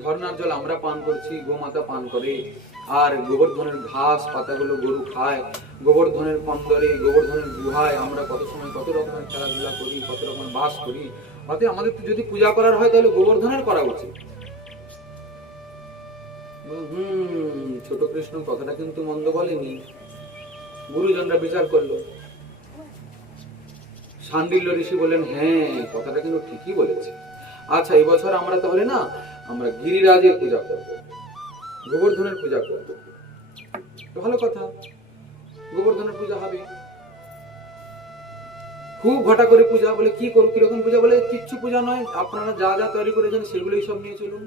ঝর্ণার জল আমরা পান করছি, গোমাতা পান করে, আর গোবর্ধনের ঘাস পাতাগুলো গরু খায়, গোবর্ধনের কন্দরে গোবর্ধনের গুহায় আমরা কত সময় কত রকমের খেলাধুলা করি, কত রকমের বাস করি। অতএব আমাদের যদি পূজা করার হয় তাহলে গোবর্ধনের করা উচিত। ছোট কৃষ্ণ কথাটা কিন্তু মন্দ বলেনি, গুরুজনরা বিচার করলো। শাণ্ডিল্য ঋষি বললেন, হ্যাঁ কথাটা কিন্তু ঠিকই বলেছে। আচ্ছা, এই বছর আমরা তাহলে না, আমরা গিরিরাজের পূজা করব, গোবর্ধনের পূজা করব। ভালো কথা, গোবর্ধনের পূজা হবে। খুব ঘটা করে পূজা। বলে কি করব, কিরকম পূজা? বলে কিচ্ছু পূজা নয়, আপনারা যা যা তৈরি করেছেন সেগুলোই সব নিয়ে চলুন।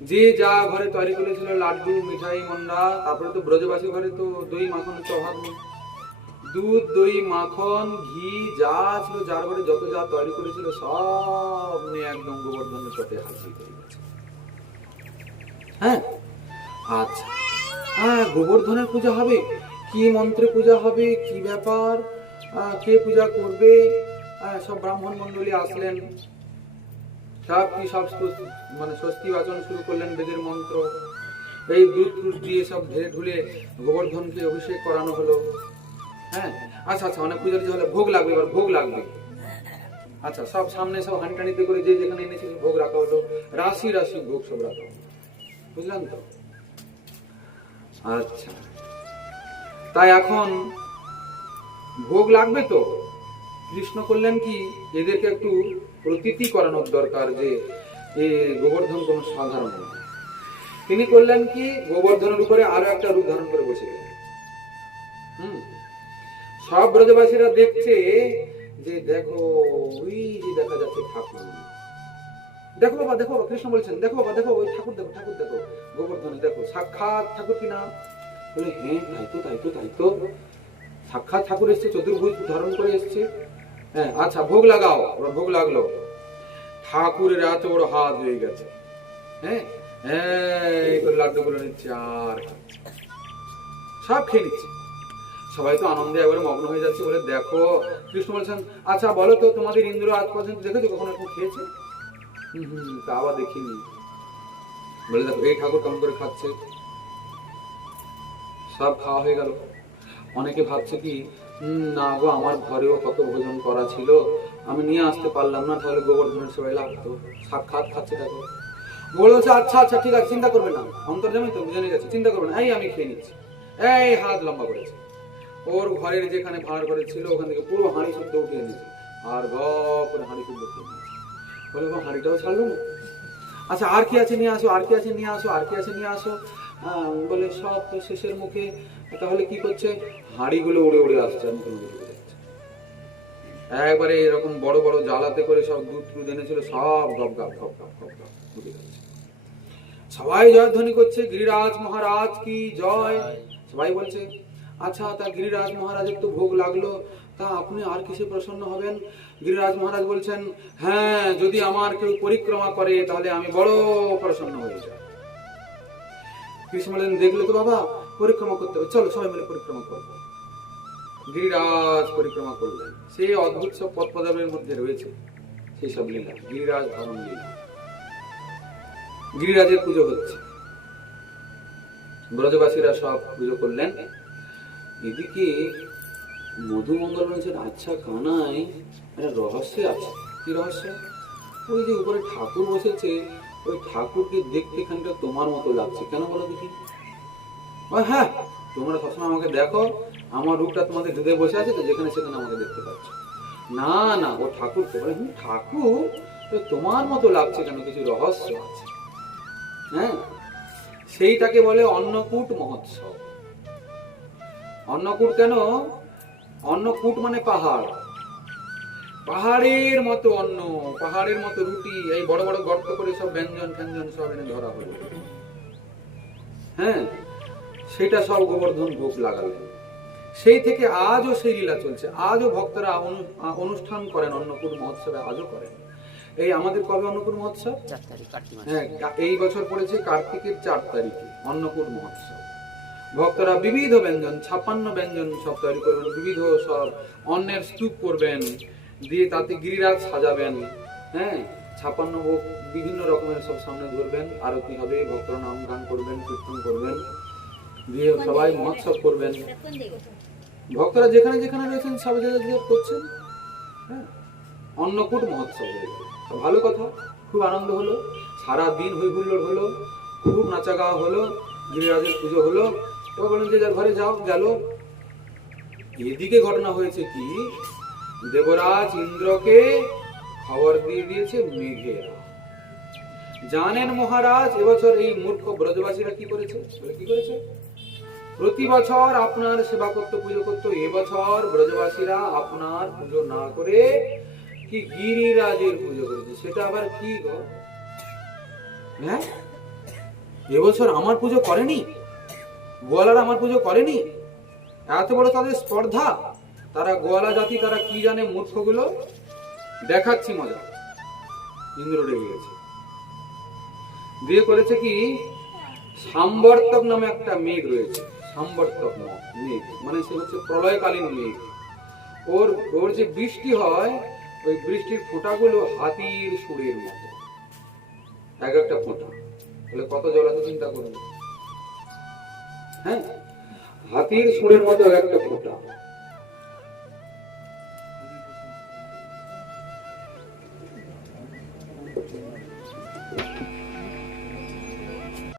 যে যা ঘরে তৈরি করেছিল, লাড্ডু মিঠাই মন্ডা, তারপরে তো ব্রজবাসী ঘরে তো দই মাখন তো অভাব নেই, দুধ দই মাখন ঘি যা ছিল, যার ঘরে যত যা তৈরি করেছিল সব নিয়ে একদম গোবর্ধনের সাথে হাজির হয়ে গেছে। হ্যাঁ, আচ্ছা, হ্যাঁ, গোবর্ধনের পূজা হবে। কি মন্ত্রে পূজা হবে, কি ব্যাপার, কে পূজা করবে? সব ব্রাহ্মণ মন্ডলী আসলেন, সব কি সব মানে স্বস্তি বাচন শুরু করলেন, বেদের মন্ত্র, এই দুধ টুধ দিয়ে সব ঢেলে ঢুলে গোবর্ধনকে অভিষেক করানো হলো। হ্যাঁ, আচ্ছা আচ্ছা, অনেক পূজা হলে ভোগ লাগবে, এবার ভোগ লাগবে। আচ্ছা, সব সামনে সব হাঁটানিতে করে যে যেখানে এনেছিল ভোগ রাখা হলো, রাশি রাশি ভোগ সব রাখা হলো, বুঝলেন তো? আচ্ছা, তাই এখন ভোগ লাগবে তো কৃষ্ণ করলেন কি, এদেরকে একটু প্রতীতি করানোর দরকার যে এই গোবর্ধন কোন সাধারণ নয়। তিনি করলেন কি, গোবর্ধনের উপরে আরো একটা রূপ ধারণ করে বসে গেলেন। সব ব্রজবাসীরা দেখছে যে দেখো, ওই যে দেখা যাচ্ছে ঠাকুর, দেখো বাবা দেখো, কৃষ্ণ বলছেন দেখো বাবা দেখো, ওই ঠাকুর দেখো, ঠাকুর দেখো, গোবর্ধনে দেখো, সাক্ষাৎ ঠাকুর কিনা? বলে হ্যাঁ, তাই তো তাই তো তাই তো, সাক্ষাৎ ঠাকুর এসছে, চতুর্ভুজ ধারণ করে এসছে। হ্যাঁ, আচ্ছা ভোগ লাগাও। এবার ভোগ লাগলো, ঠাকুরের এত বড় হাত হয়ে গেছে, হ্যাঁ হ্যাঁ, লাড্ডু গুলো নিচ্ছে আর খাচ্ছে, সব খেয়ে নিচ্ছে। সবাই তো আনন্দে একবারে মগ্ন হয়ে যাচ্ছে। বলে দেখো, কৃষ্ণ বলছেন, আচ্ছা বলো তো তোমাদের ইন্দ্র আজ পর্যন্ত দেখেছো কখনো এরকম খেয়েছে? তা আবার দেখিনি। বলে দেখো এই ঠাকুর কেমন করে খাচ্ছে। সব খাওয়া হয়ে গেল। অনেকে ভাবছে কি, না গো, আমার ঘরেও কত ভোজন করা ছিল, আমি নিয়ে আসতে পারলাম না, তাহলে গোবর্ধনের সেবাই লাগতো। সাক্ষাৎ খাচ্ছে দেখো। বলছে আচ্ছা আচ্ছা ঠিক আছে, চিন্তা করবে না, অন্তর্যামী তো জেনে গেছে, চিন্তা করবে না, এই আমি খেয়ে নিচ্ছি। এই হাত লম্বা করেছে, ওর ঘরের যেখানে ভাঁড় করে ছিল ওখান থেকে পুরো হাঁড়ি শুদ্ধ উঠিয়ে নিয়েছে, আর গ করে হাঁড়ি শুদ্ধ উঠিয়ে নিয়েছে। বলে হাঁড়িটাও ছাড়লো না। আচ্ছা, আর কি আছে নিয়ে আসো, আর কি আছে নিয়ে আসো, আর কি আছে নিয়ে আসো। বলে সব তো শেষের মুখে। তাহলে কি করছে, হাঁড়িগুলো উড়ে উড়ে আসছে, একবারে এরকম বড় বড় জ্বালাতে করে সব দুধ টুধ এনেছিল, সব গপ গপ গপ গপ গপ গপ উঠে যাচ্ছে। সবাই জয়ধ্বনি করছে, গিরিরাজ মহারাজ কি জয়। সবাই বলছে, আচ্ছা তা গিরিরাজ মহারাজের তো ভোগ লাগলো, তা আপনি আর কিসে প্রসন্ন হবেন? গিরিরাজ মহারাজ বলছেন, হ্যাঁ, যদি আমার কেউ পরিক্রমা করে তাহলে আমি বড় প্রসন্ন হয়ে যাই। কৃষ্ণ বলেন, দেখলে তো বাবা, পরিক্রমা করতে হবে, চলো সবাই মিলে পরিক্রমা করবো। গিরিরাজ পরিক্রমা করলেন। সেই অদ্ভুত সব পদ পদাবের মধ্যে রয়েছে সেই সব লীলা, গিরিরাজ ভ্রমণ লীলা। গিরিরাজের পুজো হচ্ছে, ব্রজবাসীরা সব পুজো করলেন। এদিকে মধুমঙ্গল বলছেন, আচ্ছা কানাই, একটা রহস্য আছে। কি রহস্য? ওই যে উপরে ঠাকুর বসেছে, ওই ঠাকুরকে দেখতে খানিকটা তোমার মতো লাগছে, কেন বলো দেখি? হ্যাঁ, তোমরা সবসময় আমাকে দেখো, আমার রূপটা তোমাদের হৃদয়ে বসে আছে তো, যেখানে সেখানে আমাকে দেখতে পাচ্ছ। না না, ও ঠাকুর তো। বলে ঠাকুর? তো তোমার মতো লাগছে কেন, কিছু রহস্য আছে। হ্যাঁ, সেইটাকে বলে অন্নকূট মহোৎসব। অন্নকূট কেন? অন্নকূট মানে পাহাড়, পাহাড়ের মতো অন্ন, পাহাড়ের মতো রুটি, এই বড় বড় গর্ত করে সব ব্যঞ্জন ফ্যাঞ্জন সব এনে ধরা হলো। হ্যাঁ, সেটা সব গোবর্ধন ভোগ লাগালেন। সেই থেকে আজও সেই লীলা চলছে, আজও ভক্তরা অনুষ্ঠান করেন, অন্নকূট মহোৎসবে আজও করেন। এই আমাদের কবে অন্নকূট মহোৎসব? 4 তারিখ, হ্যাঁ, এই বছর পড়েছে কার্তিকের 4 তারিখে অন্নকূট মহোৎসব। ভক্তরা বিবিধ ব্যঞ্জন, 56 ব্যঞ্জন সব তৈরি করবেন, বিবিধ সব অন্নের স্তূপ করবেন, দিয়ে তাতে গিরিরাজ সাজাবেন। হ্যাঁ, 56 ভোগ বিভিন্ন রকমের সব সামনে ধরবেন, আরতি হবে, ভক্তরা নাম গান করবেন, কীর্তন করবেন, দিয়ে সবাই মহোৎসব করবেন। ভক্তরা যেখানে যেখানে রয়েছেন সব জায়গায় করছেন। হ্যাঁ, অন্নকূট মহোৎসব হয়ে গেল, ভালো কথা, খুব আনন্দ হলো, সারা দিন হই হুল্লোড় হলো, খুব নাচা গাওয়া হলো, গিরিরাজের পুজো হলো। এবার বলেন যে যার ঘরে যাও, গেল। এদিকে ঘটনা হয়েছে কি, দেবরাজ ইন্দ্রকে খবর দিয়ে দিয়েছে মেঘেরা। জানেন মহারাজ, এবছর এই মূর্খ ব্রজবাসীরা কি করেছে? কি করেছে? প্রতি বছর আপনার সেবা করত, পুজো করত, এবছর ব্রজবাসীরা আপনার পুজো না করে কি গিরিরাজের পুজো করেছে। সেটা আবার কি গো? হ্যাঁ, এবছর আমার পুজো করেনি, গোয়ালারা আমার পুজো করেনি, এত বড় তাদের স্পর্ধা। তারা গোয়ালা জাতি, তারা কি জানে মূর্খগুলো, দেখাচ্ছি মজা। ইন্দ্র রেগে গেছে, দিয়ে করেছে কি, সাম্বর্তক নামে একটা মেঘ রয়েছে, সাম্বর্তক মেঘ মানে সে হচ্ছে প্রলয়কালীন মেঘ। ওর যে বৃষ্টি হয়, ওই বৃষ্টির ফোঁটাগুলো হাতির সুরের মতো, এক একটা ফোঁটা, তাহলে কত জল আছে চিন্তা করুন। হ্যাঁ, হাতির সুরের মতো এক একটা ফোঁটা।